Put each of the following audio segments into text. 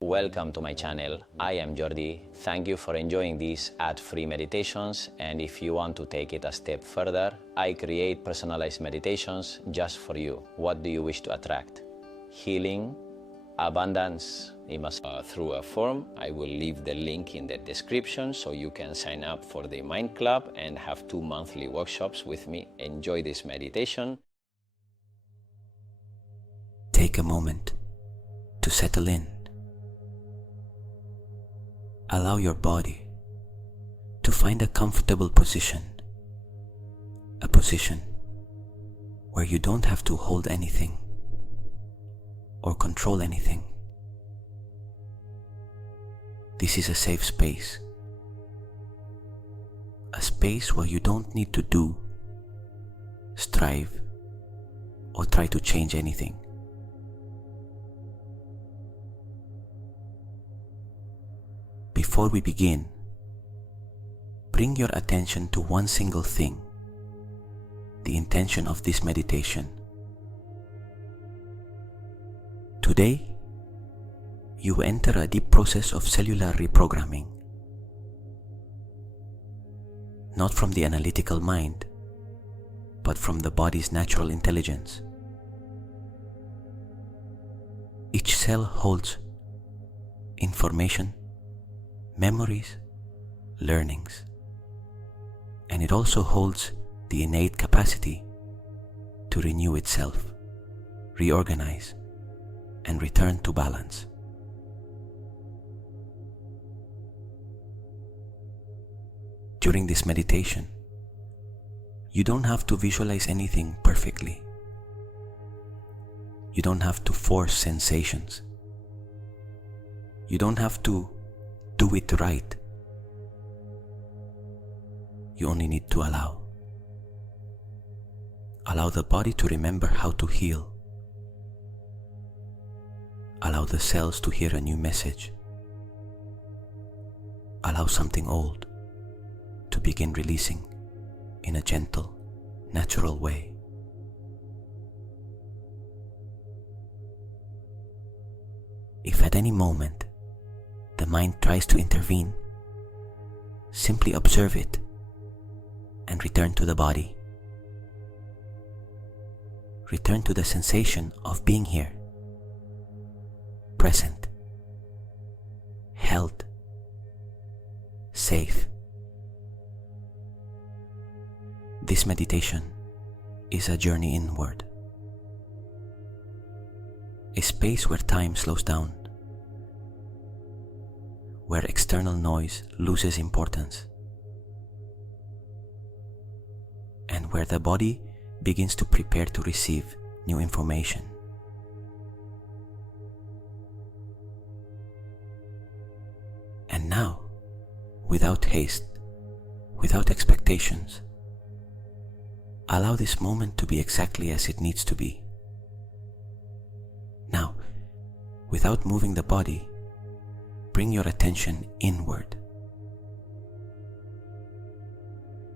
Welcome to my channel. I am Jordi. Thank you for enjoying these ad-free meditations, and if you want to take it a step further, I create personalized meditations just for you. What do you wish to attract? Healing, abundance, through a form. I will leave the link in the description so you can sign up for the Mind Club and have 2 monthly workshops with me. Enjoy this meditation. Take a moment to settle in. Allow your body to find a comfortable position, a position where you don't have to hold anything or control anything. This is a safe space, a space where you don't need to do, strive, or try to change anything. Before we begin, bring your attention to one single thing, the intention of this meditation. Today, you enter a deep process of cellular reprogramming, not from the analytical mind, but from the body's natural intelligence. Each cell holds information, memories, learnings, and it also holds the innate capacity to renew itself, reorganize, and return to balance. During this meditation, you don't have to visualize anything perfectly. You don't have to force sensations. You don't have to do it right. You only need to allow. Allow the body to remember how to heal. Allow the cells to hear a new message. Allow something old to begin releasing in a gentle, natural way. If at any moment the mind tries to intervene, simply observe it and return to the body. Return to the sensation of being here, present, held, safe. This meditation is a journey inward, a space where time slows down, where external noise loses importance, and where the body begins to prepare to receive new information. And now, without haste, without expectations, allow this moment to be exactly as it needs to be. Now, without moving the body, bring your attention inward,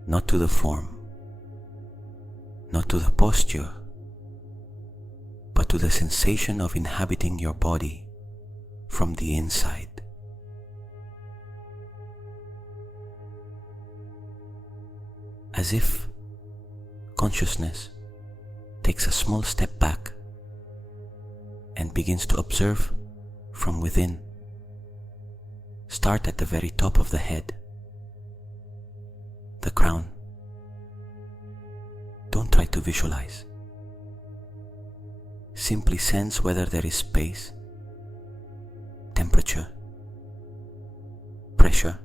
not to the form, not to the posture, but to the sensation of inhabiting your body from the inside. As if consciousness takes a small step back and begins to observe from within. Start at the very top of the head, the crown. Don't try to visualize. Simply sense whether there is space, temperature, pressure,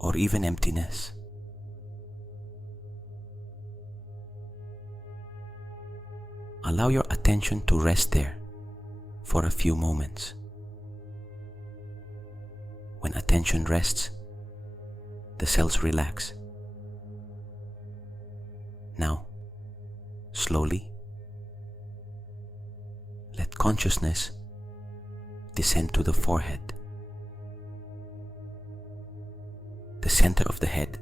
or even emptiness. Allow your attention to rest there for a few moments. When attention rests, the cells relax. Now, slowly, let consciousness descend to the forehead, the center of the head,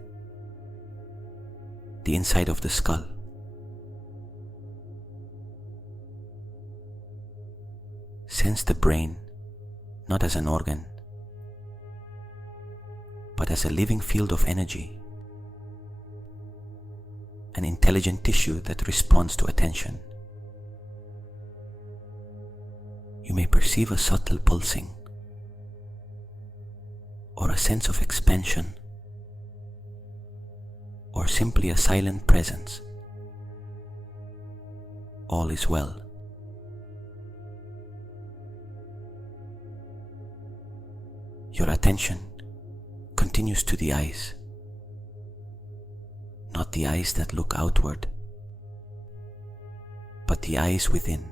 the inside of the skull. Sense the brain not as an organ, but as a living field of energy, an intelligent tissue that responds to attention. You may perceive a subtle pulsing, or a sense of expansion, or simply a silent presence. All is well. Your attention continues to the eyes, not the eyes that look outward, but the eyes within.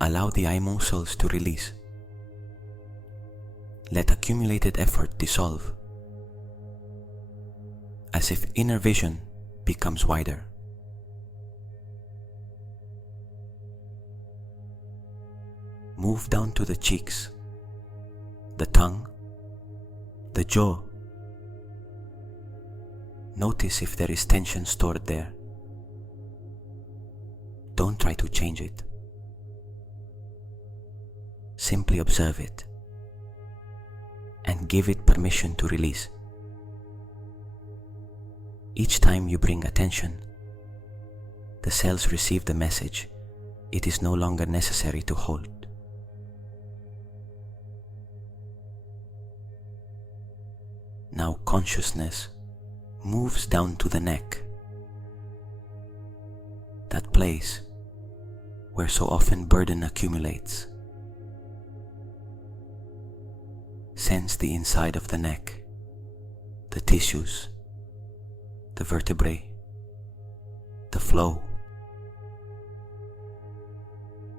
Allow the eye muscles to release. Let accumulated effort dissolve, as if inner vision becomes wider. Move down to the cheeks, the tongue, the jaw. Notice if there is tension stored there. Don't try to change it. Simply observe it and give it permission to release. Each time you bring attention, the cells receive the message it is no longer necessary to hold. Now consciousness moves down to the neck, that place where so often burden accumulates. Sense the inside of the neck, the tissues, the vertebrae, the flow.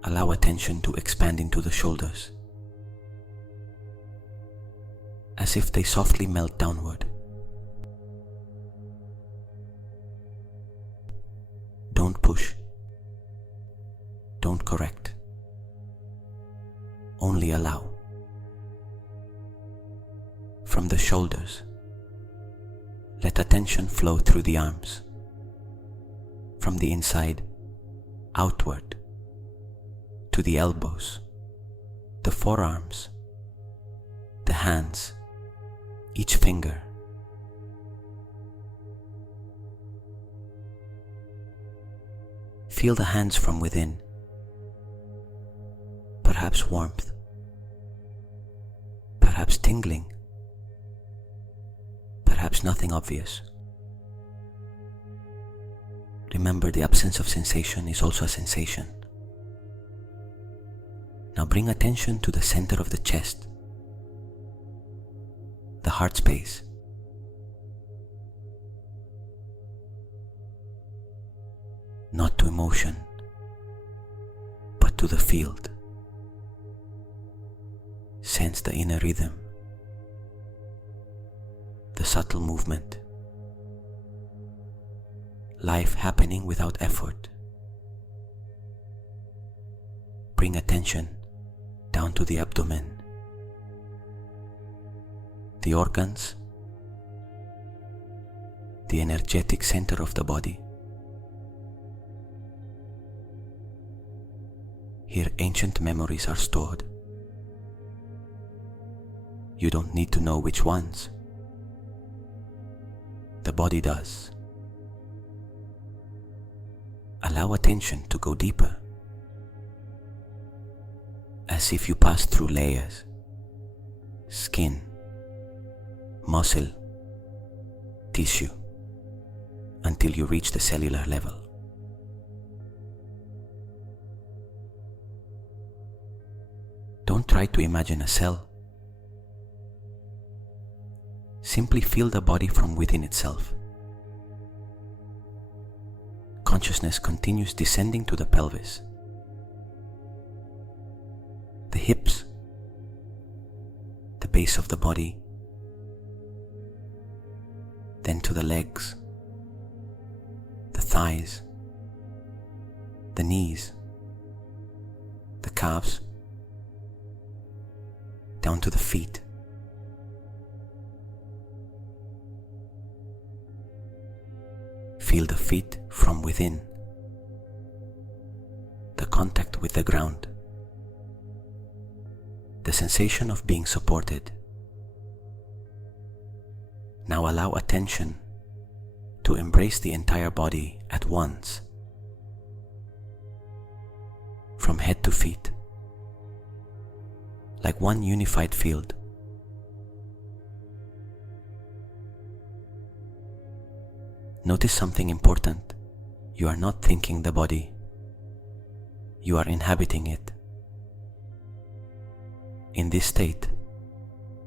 Allow attention to expand into the shoulders, as if they softly melt downward. Don't push. Don't correct. Only allow. From the shoulders, let attention flow through the arms, from the inside, outward, to the elbows, the forearms, the hands, each finger. Feel the hands from within, perhaps warmth, perhaps tingling, perhaps nothing obvious. Remember, the absence of sensation is also a sensation. Now bring attention to the center of the chest, the heart space. Not to emotion, but to the field. Sense the inner rhythm, the subtle movement, life happening without effort. Bring attention down to the abdomen, the organs, the energetic center of the body. Here ancient memories are stored. You don't need to know which ones. The body does. Allow attention to go deeper, as if you pass through layers, skin, muscle, tissue, until you reach the cellular level. Don't try to imagine a cell. Simply feel the body from within itself. Consciousness continues descending to the pelvis, the hips, the base of the body, then to the legs, the thighs, the knees, the calves, down to the feet. Feel the feet from within, the contact with the ground, the sensation of being supported. Now allow attention to embrace the entire body at once, from head to feet, like one unified field. Notice something important. You are not thinking the body. You are inhabiting it. In this state,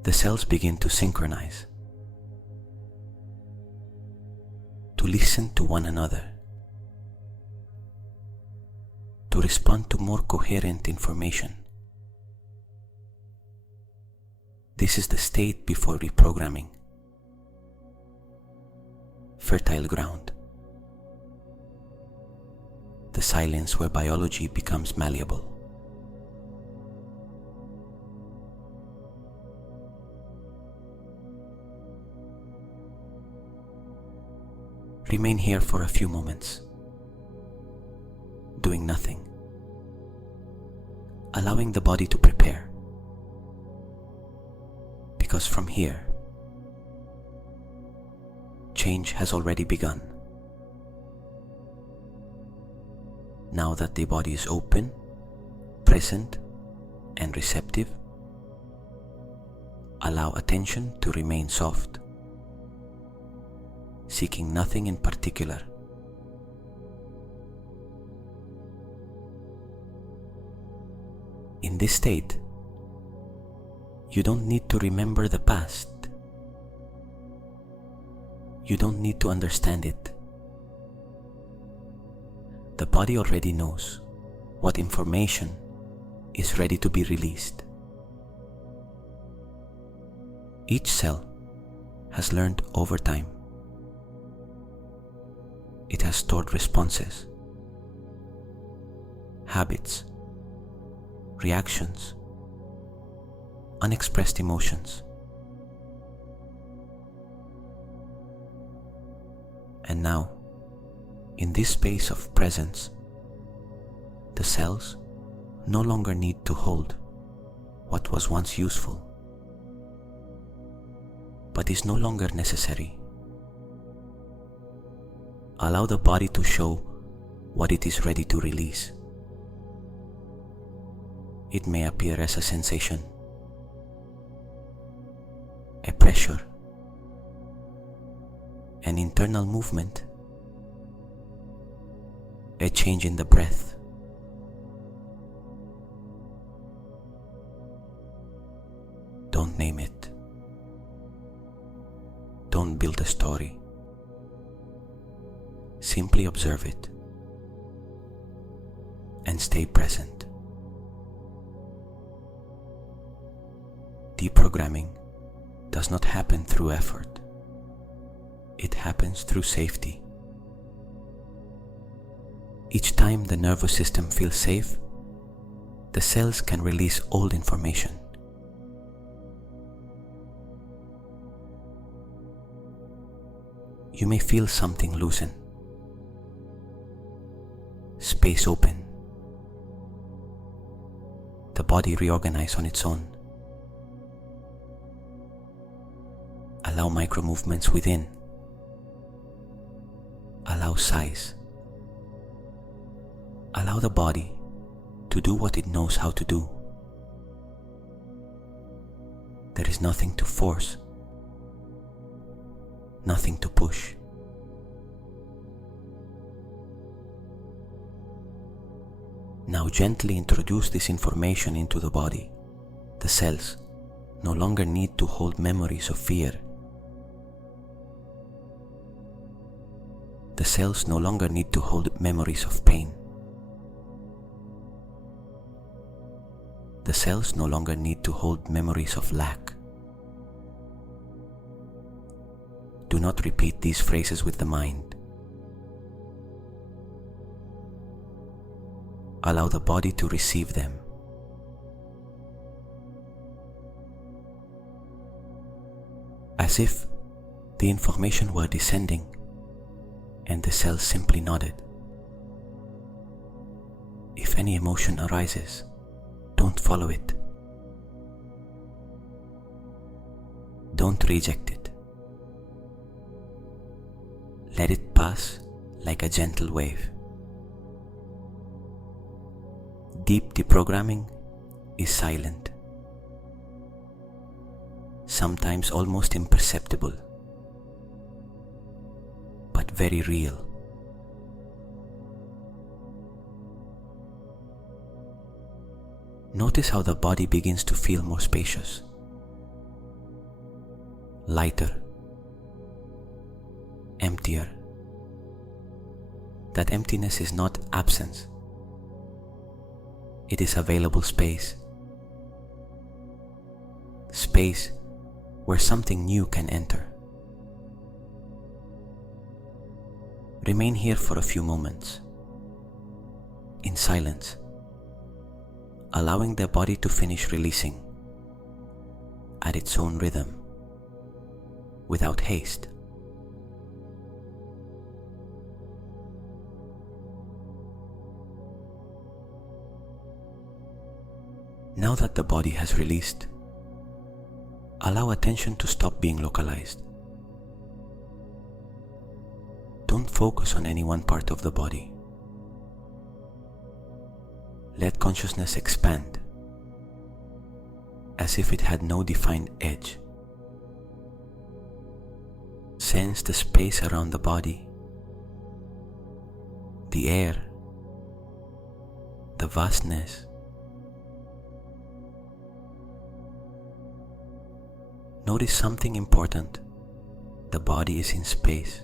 the cells begin to synchronize, to listen to one another, to respond to more coherent information. This is the state before reprogramming. Fertile ground. The silence where biology becomes malleable. Remain here for a few moments, doing nothing, allowing the body to prepare. Because from here, change has already begun. Now that the body is open, present, and receptive, allow attention to remain soft, seeking nothing in particular. In this state, you don't need to remember the past. You don't need to understand it. The body already knows what information is ready to be released. Each cell has learned over time. It has stored responses, habits, reactions, unexpressed emotions. And now, in this space of presence, the cells no longer need to hold what was once useful, but is no longer necessary. Allow the body to show what it is ready to release. It may appear as a sensation, a pressure, an internal movement, a change in the breath. Don't name it. Don't build a story. Simply observe it and stay present. Deprogramming does not happen through effort. It happens through safety. Each time the nervous system feels safe, the cells can release old information. You may feel something loosen, space open, the body reorganize on its own. Allow micro movements within. Allow size. Allow the body to do what it knows how to do. There is nothing to force, nothing to push. Now gently introduce this information into the body. The cells no longer need to hold memories of fear. The cells no longer need to hold memories of pain. The cells no longer need to hold memories of lack. Do not repeat these phrases with the mind. Allow the body to receive them. As if the information were descending and the cells simply nodded. If any emotion arises, don't follow it. Don't reject it. Let it pass like a gentle wave. Deep deprogramming is silent, sometimes almost imperceptible, but very real. Notice how the body begins to feel more spacious, lighter, emptier. That emptiness is not absence. It is available space. Space where something new can enter. Remain here for a few moments, in silence, allowing the body to finish releasing at its own rhythm, without haste. Now that the body has released, allow attention to stop being localized. Don't focus on any one part of the body. Let consciousness expand, as if it had no defined edge. Sense the space around the body, the air, the vastness. Notice something important. The body is in space,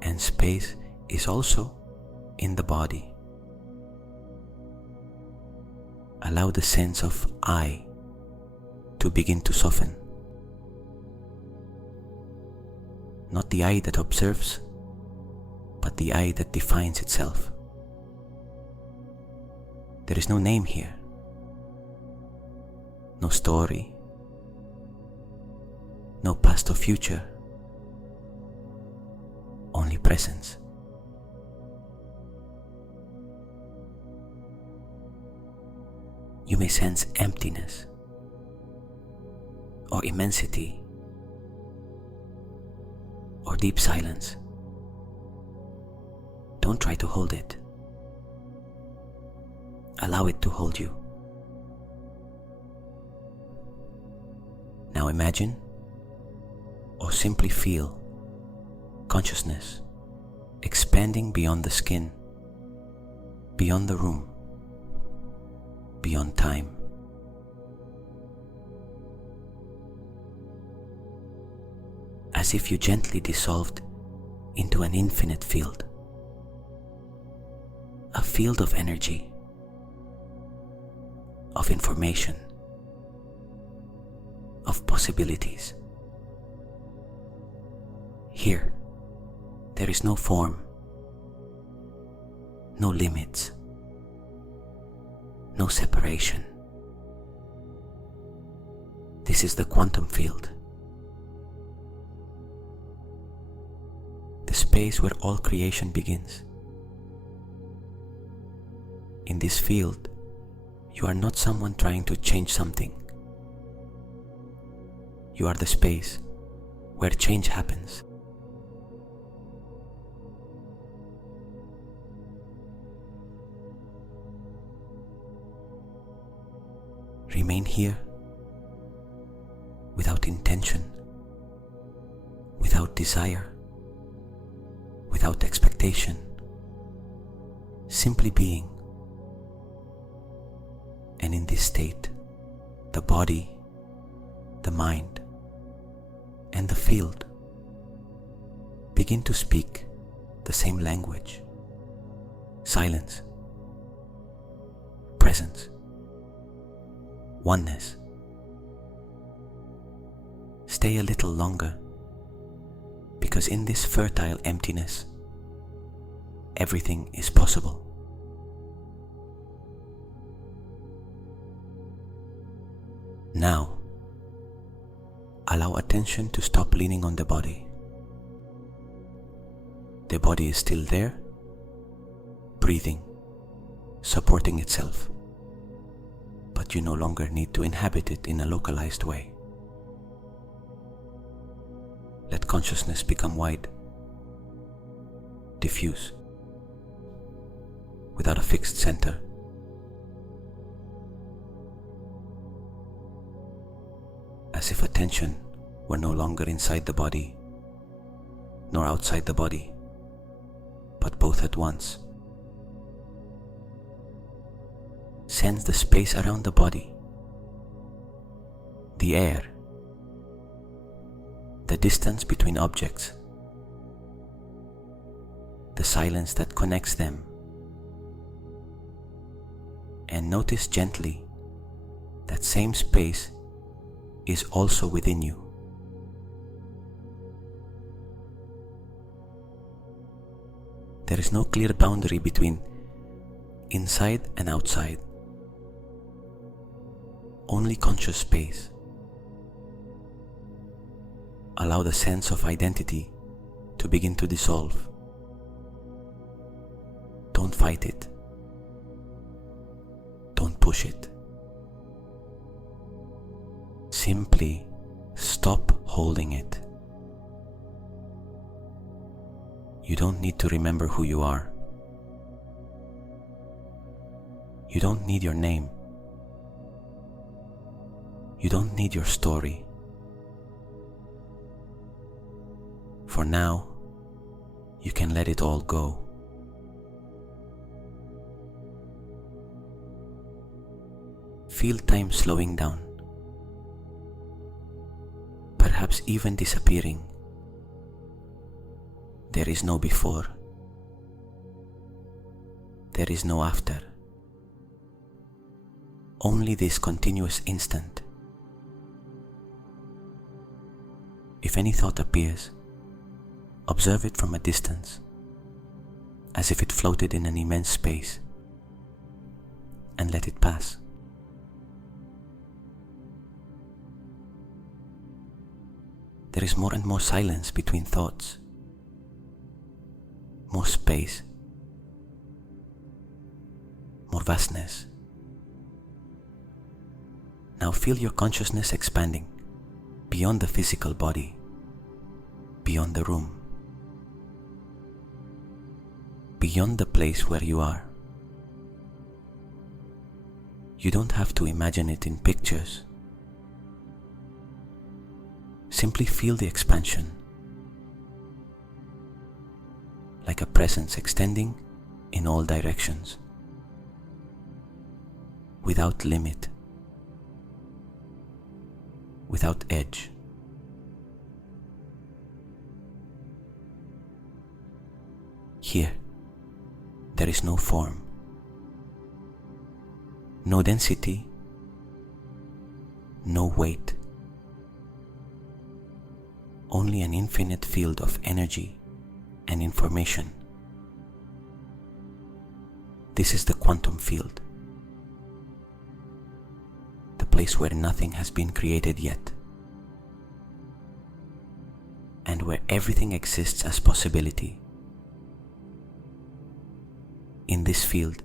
and space is also in the body. Allow the sense of I to begin to soften. Not the I that observes, but the I that defines itself. There is no name here, no story, no past or future, only presence. You may sense emptiness or immensity or deep silence. Don't try to hold it. Allow it to hold you. Now imagine or simply feel consciousness expanding beyond the skin, beyond the room, beyond time. As if you gently dissolved into an infinite field, a field of energy, of information, of possibilities. Here, there is no form, no limits, no separation. This is the quantum field, the space where all creation begins. In this field, you are not someone trying to change something. You are the space where change happens. Remain here without intention, without desire, without expectation, simply being. And in this state, the body, the mind, and the field begin to speak the same language. Silence, presence, oneness. Stay a little longer, because in this fertile emptiness, everything is possible. Now, allow attention to stop leaning on the body. The body is still there, breathing, supporting itself, but you no longer need to inhabit it in a localized way. Let consciousness become wide, diffuse, without a fixed center. As if attention were no longer inside the body, nor outside the body, but both at once. Sense the space around the body, the air, the distance between objects, the silence that connects them, and notice gently that same space is also within you. There is no clear boundary between inside and outside, only conscious space. Allow the sense of identity to begin to dissolve. Don't fight it. Don't push it. Simply stop holding it. You don't need to remember who you are. You don't need your name. You don't need your story. For now, you can let it all go. Feel time slowing down, perhaps even disappearing. There is no before. There is no after. Only this continuous instant. If any thought appears, observe it from a distance, as if it floated in an immense space, and let it pass. There is more and more silence between thoughts, more space, more vastness. Now feel your consciousness expanding beyond the physical body, beyond the room, beyond the place where you are. You don't have to imagine it in pictures. Simply feel the expansion, like a presence extending in all directions, without limit, without edge. Here, there is no form, no density, no weight, only an infinite field of energy and information. This is the quantum field, the place where nothing has been created yet, and where everything exists as possibility. In this field,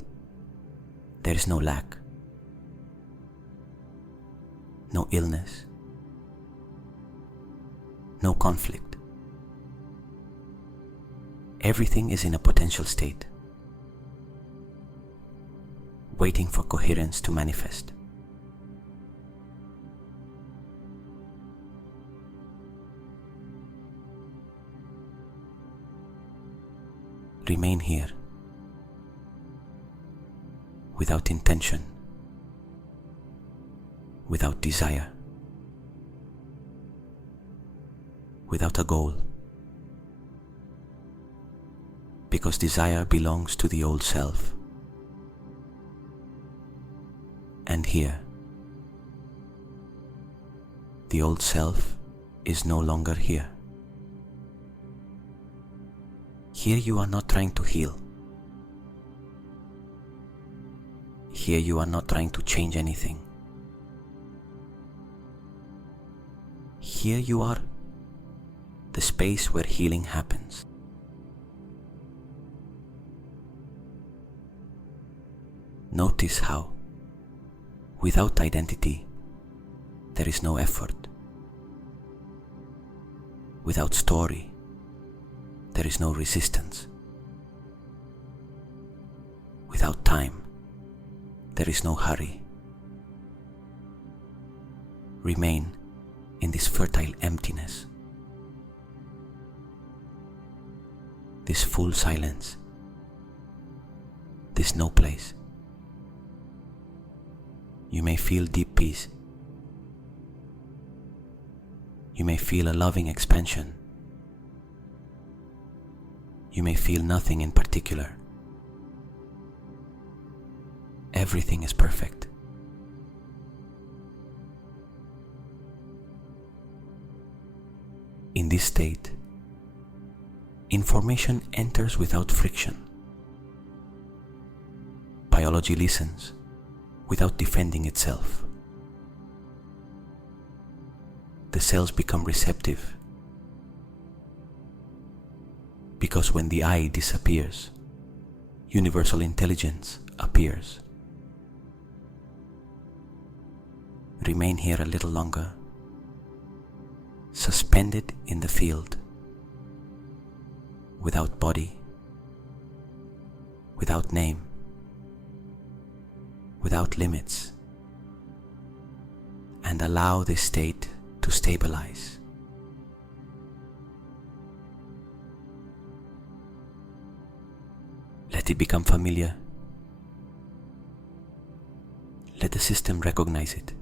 there is no lack, no illness, no conflict. Everything is in a potential state, waiting for coherence to manifest. Remain here, without intention, without desire, without a goal, because desire belongs to the old self. And here, the old self is no longer here. Here you are not trying to heal. Here you are not trying to change anything. Here you are the space where healing happens. Notice how, without identity, there is no effort. Without story, there is no resistance. Without time, there is no hurry. Remain in this fertile emptiness, this full silence, this no place. You may feel deep peace. You may feel a loving expansion. You may feel nothing in particular. Everything is perfect. In this state, information enters without friction. Biology listens without defending itself. The cells become receptive because when the I disappears, universal intelligence appears. Remain here a little longer, suspended in the field, without body, without name, without limits, and allow this state to stabilize. Let it become familiar. Let the system recognize it.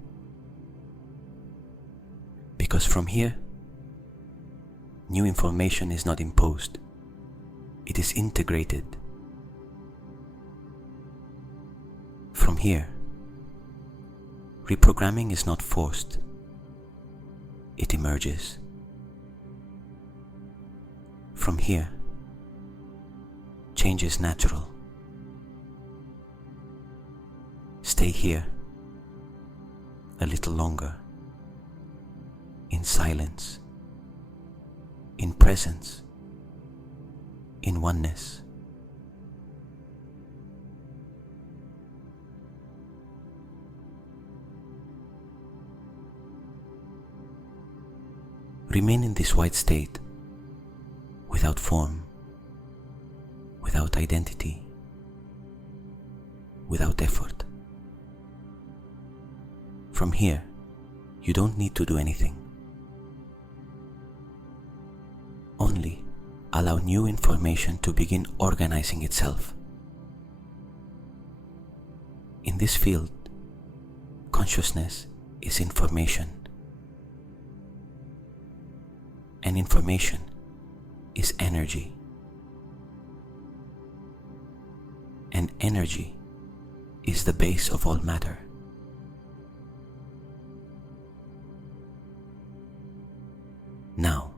Because from here, new information is not imposed. It is integrated. From here, reprogramming is not forced. It emerges. From here, change is natural. Stay here a little longer, in silence, in presence, in oneness. Remain in this white state, without form, without identity, without effort. From here, you don't need to do anything. Only allow new information to begin organizing itself. In this field, consciousness is information. And information is energy. And energy is the base of all matter. Now,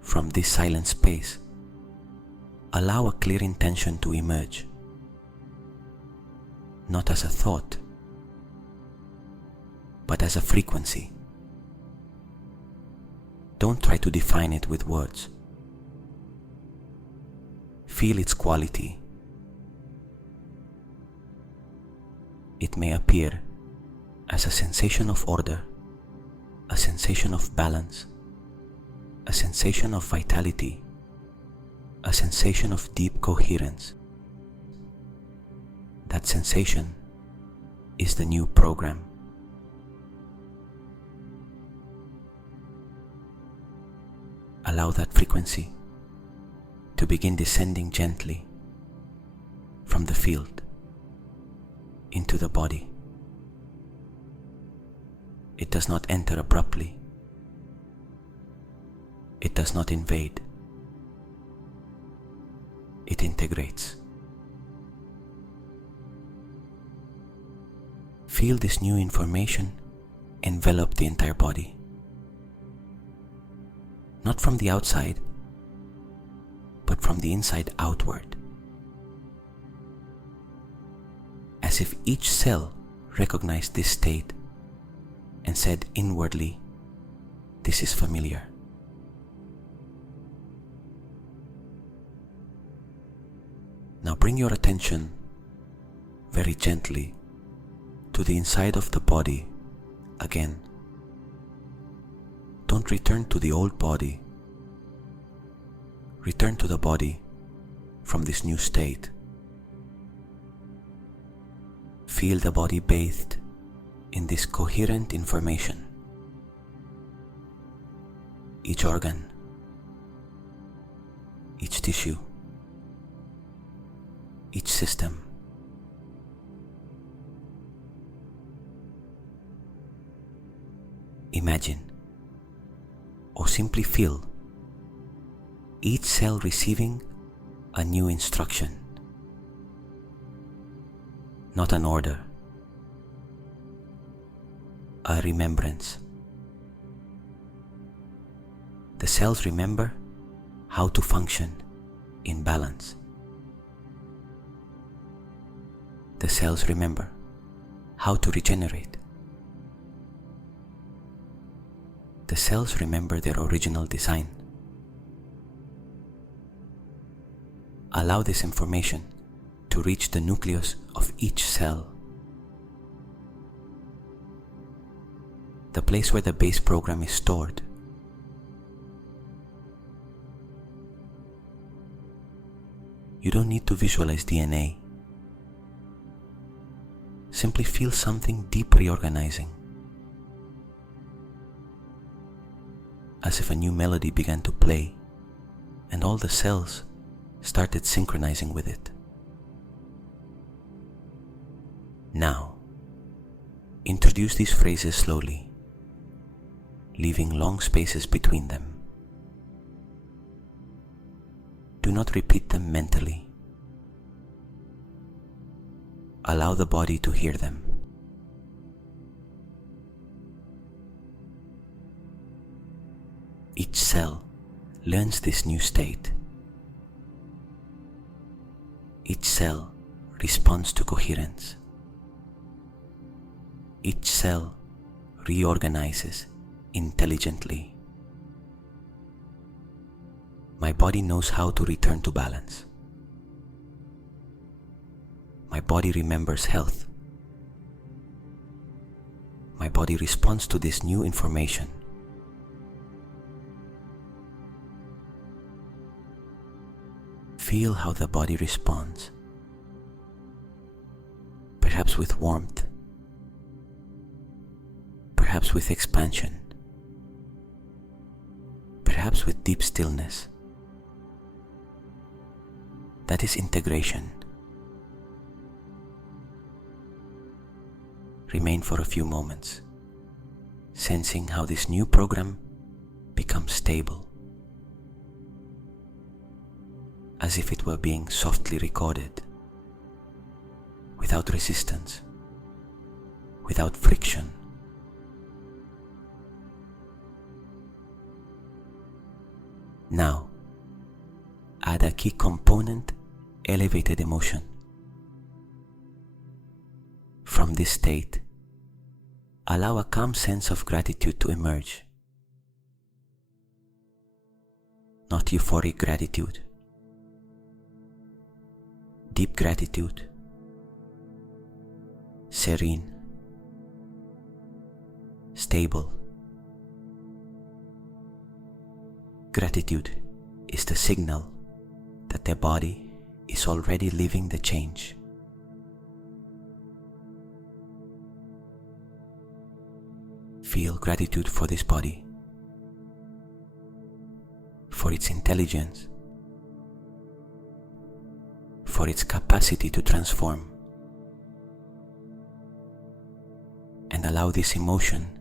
from this silent space, allow a clear intention to emerge, not as a thought, but as a frequency. Don't try to define it with words. Feel its quality. It may appear as a sensation of order, a sensation of balance, a sensation of vitality, a sensation of deep coherence. That sensation is the new program. Allow that frequency to begin descending gently from the field into the body. It does not enter abruptly. It does not invade. It integrates. Feel this new information envelop the entire body. Not from the outside, but from the inside outward. As if each cell recognized this state and said inwardly, "This is familiar." Now bring your attention very gently to the inside of the body again. Don't return to the old body return to the body from this new state. Feel the body bathed in this coherent information. Each organ, each tissue, each system. Imagine or simply feel each cell receiving a new instruction, not an order, a remembrance. The cells remember how to function in balance. The cells remember how to regenerate. The cells remember their original design. Allow this information to reach the nucleus of each cell, the place where the base program is stored. You don't need to visualize DNA. Simply feel something deep reorganizing, as if a new melody began to play and all the cells started synchronizing with it. Now, introduce these phrases slowly, leaving long spaces between them. Do not repeat them mentally. Allow the body to hear them. Each cell learns this new state. Each cell responds to coherence. Each cell reorganizes intelligently. My body knows how to return to balance. My body remembers health. My body responds to this new information. Feel how the body responds, perhaps with warmth, perhaps with expansion, perhaps with deep stillness. That is integration. Remain for a few moments, sensing how this new program becomes stable, as if it were being softly recorded, without resistance, without friction. Now, add a key component: elevated emotion. From this state, allow a calm sense of gratitude to emerge. Not euphoric gratitude. Deep gratitude. Serene. Stable. Gratitude is the signal that the body is already living the change. Feel gratitude for this body, for its intelligence, for its capacity to transform, and allow this emotion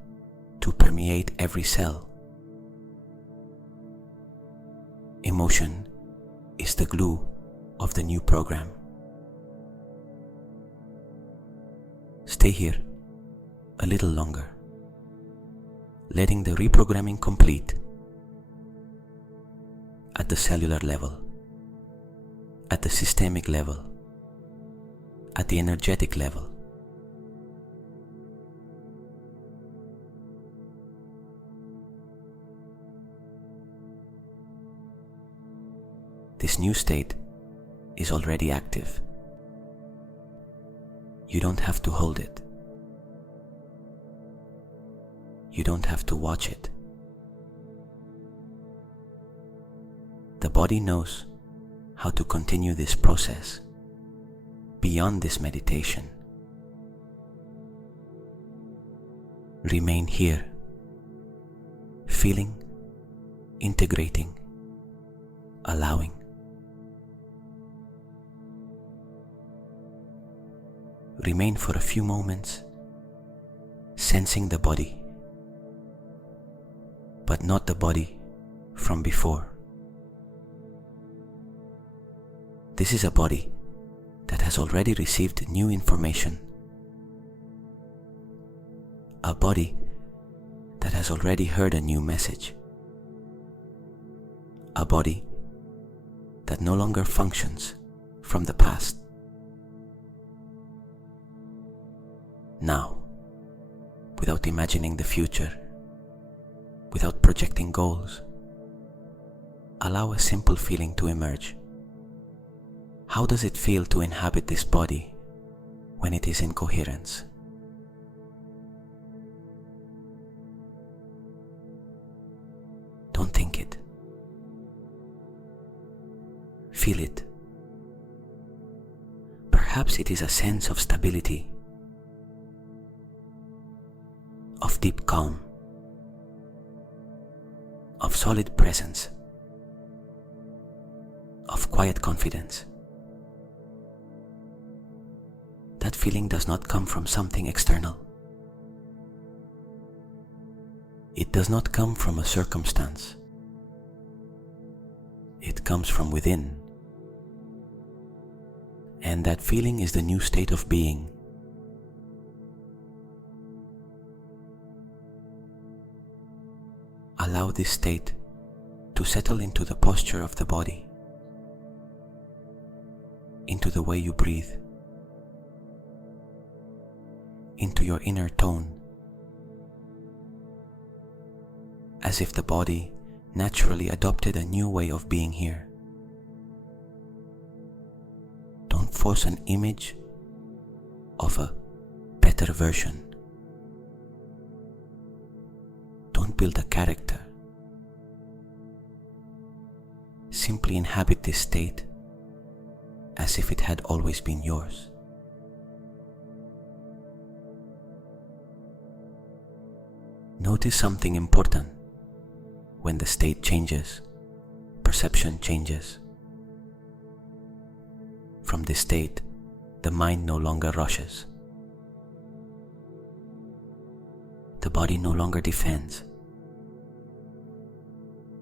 to permeate every cell. Emotion is the glue of the new program. Stay here a little longer, letting the reprogramming complete at the cellular level, at the systemic level, at the energetic level. This new state is already active. You don't have to hold it. You don't have to watch it. the body knows how to continue this process beyond this meditation. Remain here, feeling, integrating, allowing. Remain for a few moments, sensing the body, but not the body from before. This is a body that has already received new information, a body that has already heard a new message, a body that no longer functions from the past. Now, without imagining the future, without projecting goals, allow a simple feeling to emerge. How does it feel to inhabit this body when it is in coherence? Don't think it. Feel it. Perhaps it is a sense of stability, of deep calm, of solid presence, of quiet confidence. That feeling does not come from something external. It does not come from a circumstance. It comes from within. And that feeling is the new state of being. Allow this state to settle into the posture of the body, into the way you breathe, into your inner tone, as if the body naturally adopted a new way of being here. Don't force an image of a better version. Don't build a character. Simply inhabit this state as if it had always been yours. Notice something important. When the state changes, perception changes. From this state, the mind no longer rushes. The body no longer defends.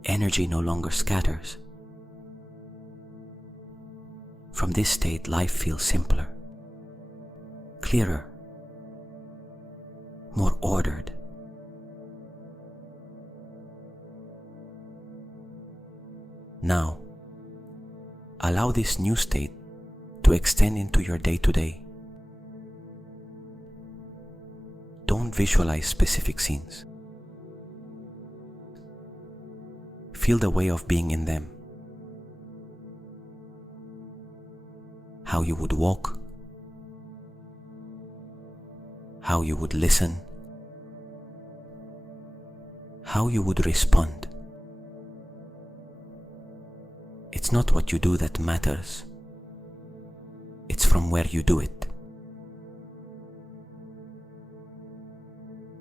Energy no longer scatters. From this state, life feels simpler, clearer, more ordered. Now, allow this new state to extend into your day-to-day. Don't visualize specific scenes. Feel the way of being in them. How you would walk, how you would listen, how you would respond. It's not what you do that matters. It's from where you do it.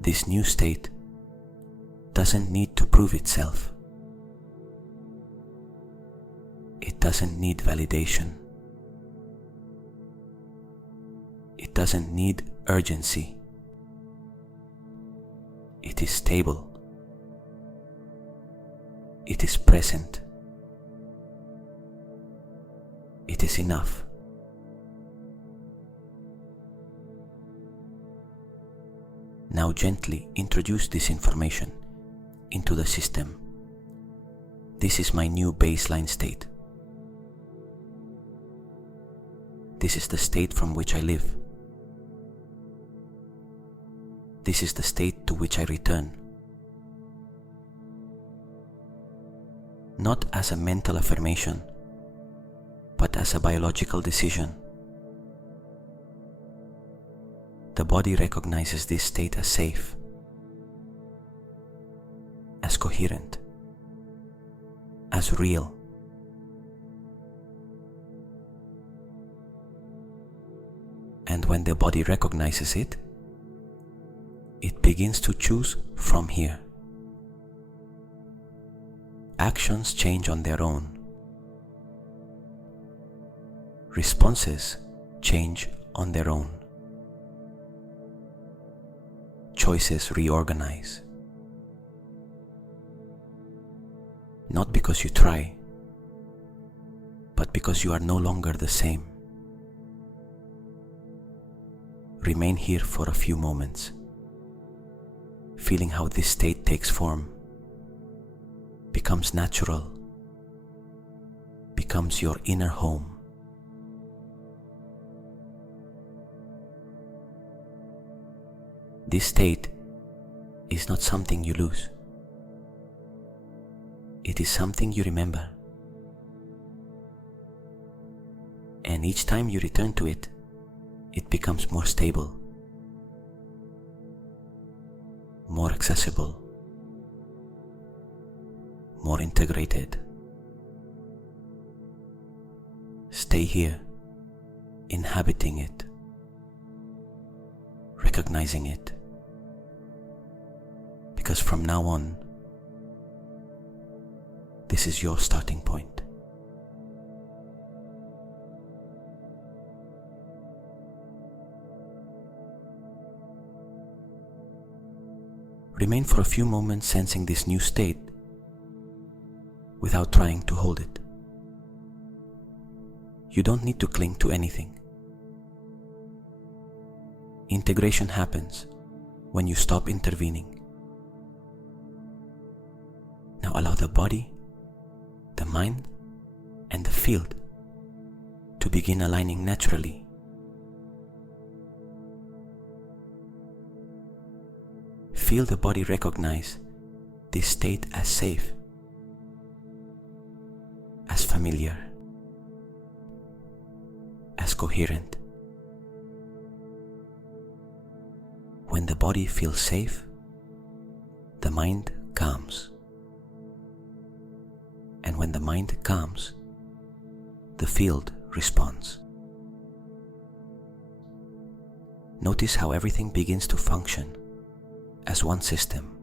This new state doesn't need to prove itself. It doesn't need validation. It doesn't need urgency. It is stable. It is present. It is enough. Now gently introduce this information into the system. This is my new baseline state. This is the state from which I live. This is the state to which I return. Not as a mental affirmation, but as a biological decision. The body recognizes this state as safe, as coherent, as real. when the body recognizes it, it begins to choose from here. Actions change on their own. Responses change on their own. Choices reorganize. Not because you try, but because you are no longer the same. Remain here for a few moments, feeling how this state takes form, becomes natural, becomes your inner home. This state is not something you lose. It is something you remember. And each time you return to it, it becomes more stable, more accessible, more integrated. Stay here, inhabiting it, recognizing it, because from now on, this is your starting point. Remain for a few moments sensing this new state without trying to hold it. You don't need to cling to anything. Integration happens when you stop intervening. Now allow the body, the mind, and the field to begin aligning naturally. Feel the body recognize this state as safe, as familiar, as coherent. When the body feels safe, the mind calms. And when the mind calms, the field responds. Notice how everything begins to function as one system.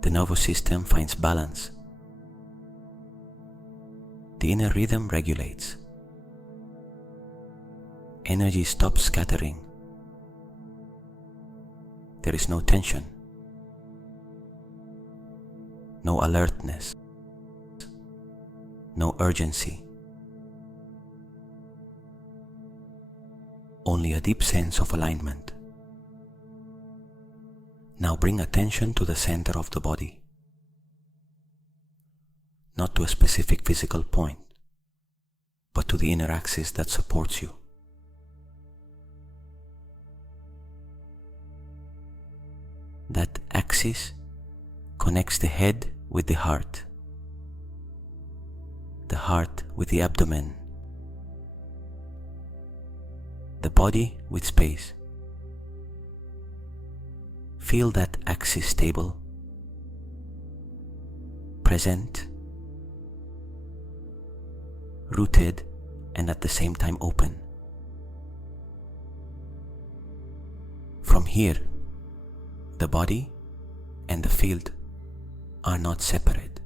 The nervous system finds balance. The inner rhythm regulates. Energy stops scattering. There is no tension, no alertness, no urgency. Only a deep sense of alignment. Now bring attention to the center of the body, not to a specific physical point, but to the inner axis that supports you. That axis connects the head with the heart with the abdomen, the body with space. Feel that axis stable, present, rooted, and at the same time open. From here, the body and the field are not separate.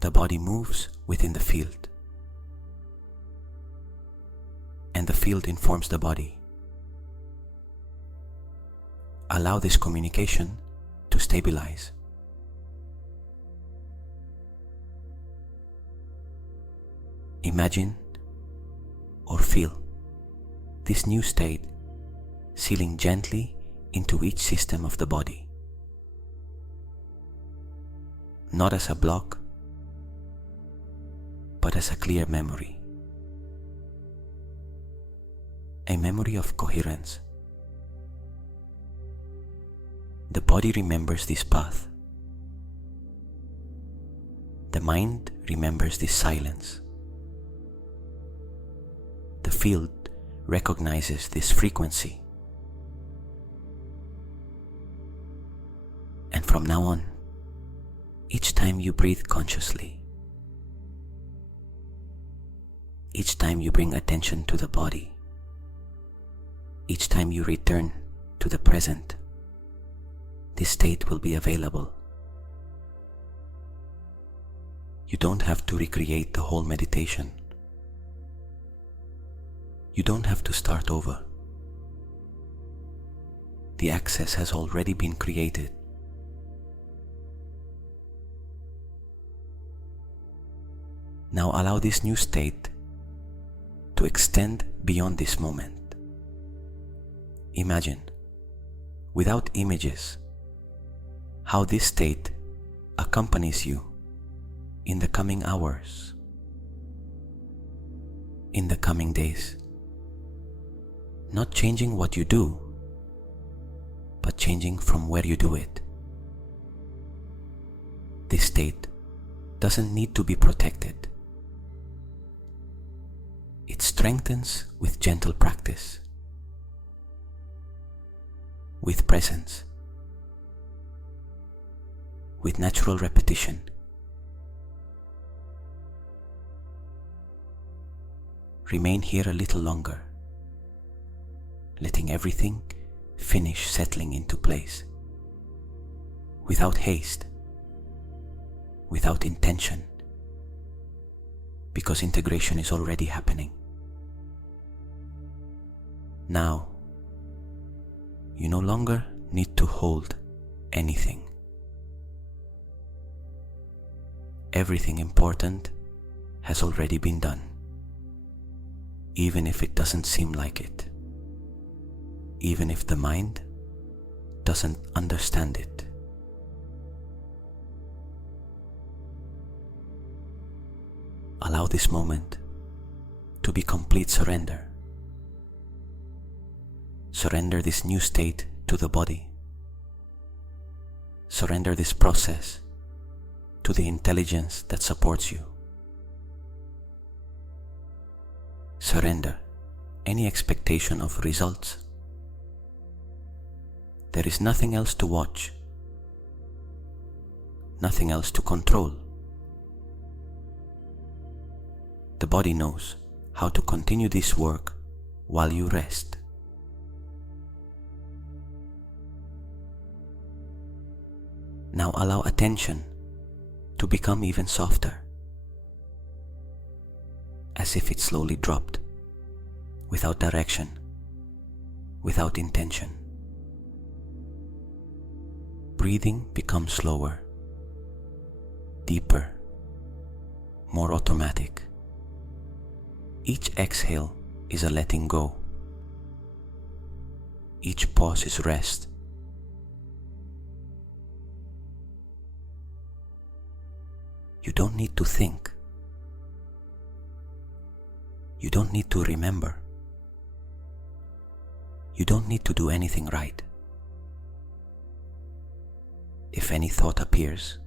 The body moves within the field, and the field informs the body. Allow this communication to stabilize. Imagine or feel this new state sealing gently into each system of the body, not as a block, but as a clear memory, a memory of coherence. The body remembers this path. The mind remembers this silence. The field recognizes this frequency. And from now on, each time you breathe consciously, Each time you bring attention to the body, each time you return to the present, this state will be available. You don't have to recreate the whole meditation. You don't have to start over. The access has already been created. Now allow this new state to extend beyond this moment. Imagine, without images, how this state accompanies you in the coming hours, in the coming days. Not changing what you do, but changing from where you do it. This state doesn't need to be protected. It strengthens with gentle practice, with presence, with natural repetition. Remain here a little longer, letting everything finish settling into place, without haste, without intention, because integration is already happening. Now, you no longer need to hold anything. Everything important has already been done, even if it doesn't seem like it, even if the mind doesn't understand it. Allow this moment to be complete surrender. Surrender this new state to the body. Surrender this process to the intelligence that supports you. Surrender any expectation of results. There is nothing else to watch, nothing else to control. The body knows how to continue this work while you rest. Now allow attention to become even softer, as if it slowly dropped, without direction, without intention. Breathing becomes slower, deeper, more automatic. Each exhale is a letting go. Each pause is rest. You don't need to think. You don't need to remember. You don't need to do anything right. If any thought appears,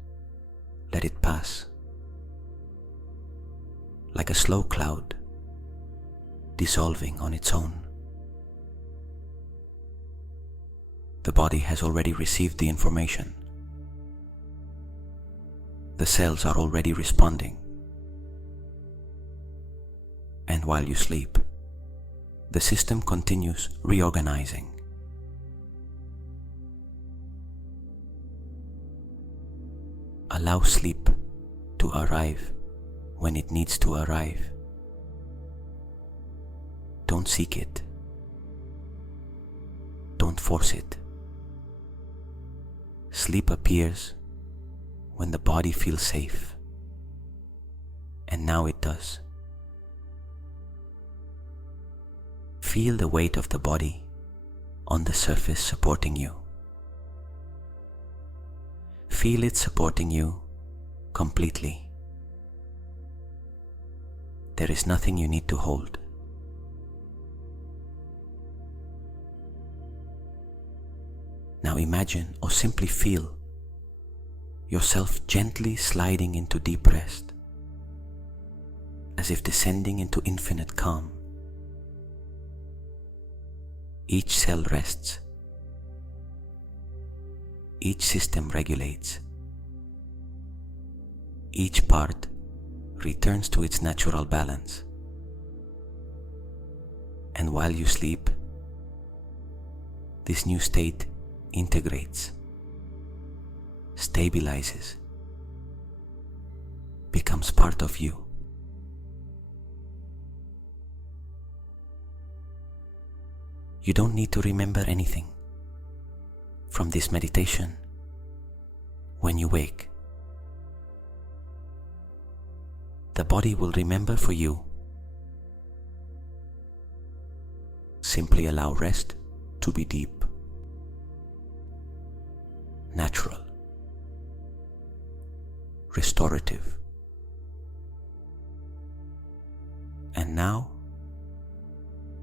let it pass. Like a slow cloud, dissolving on its own. The body has already received the information. The cells are already responding. And while you sleep, the system continues reorganizing. Allow sleep to arrive when it needs to arrive. Don't seek it. Don't force it. Sleep appears when the body feels safe, and now it does. Feel the weight of the body on the surface supporting you. Feel it supporting you completely. There is nothing you need to hold. Now imagine or simply feel yourself gently sliding into deep rest, as if descending into infinite calm. Each cell rests. Each system regulates. Each part returns to its natural balance. And while you sleep, this new state integrates, stabilizes, becomes part of you. You don't need to remember anything from this meditation when you wake. The body will remember for you. Simply allow rest to be deep, natural, restorative. And now,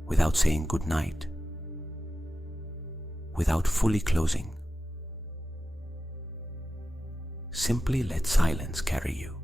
without saying good night, without fully closing, simply let silence carry you.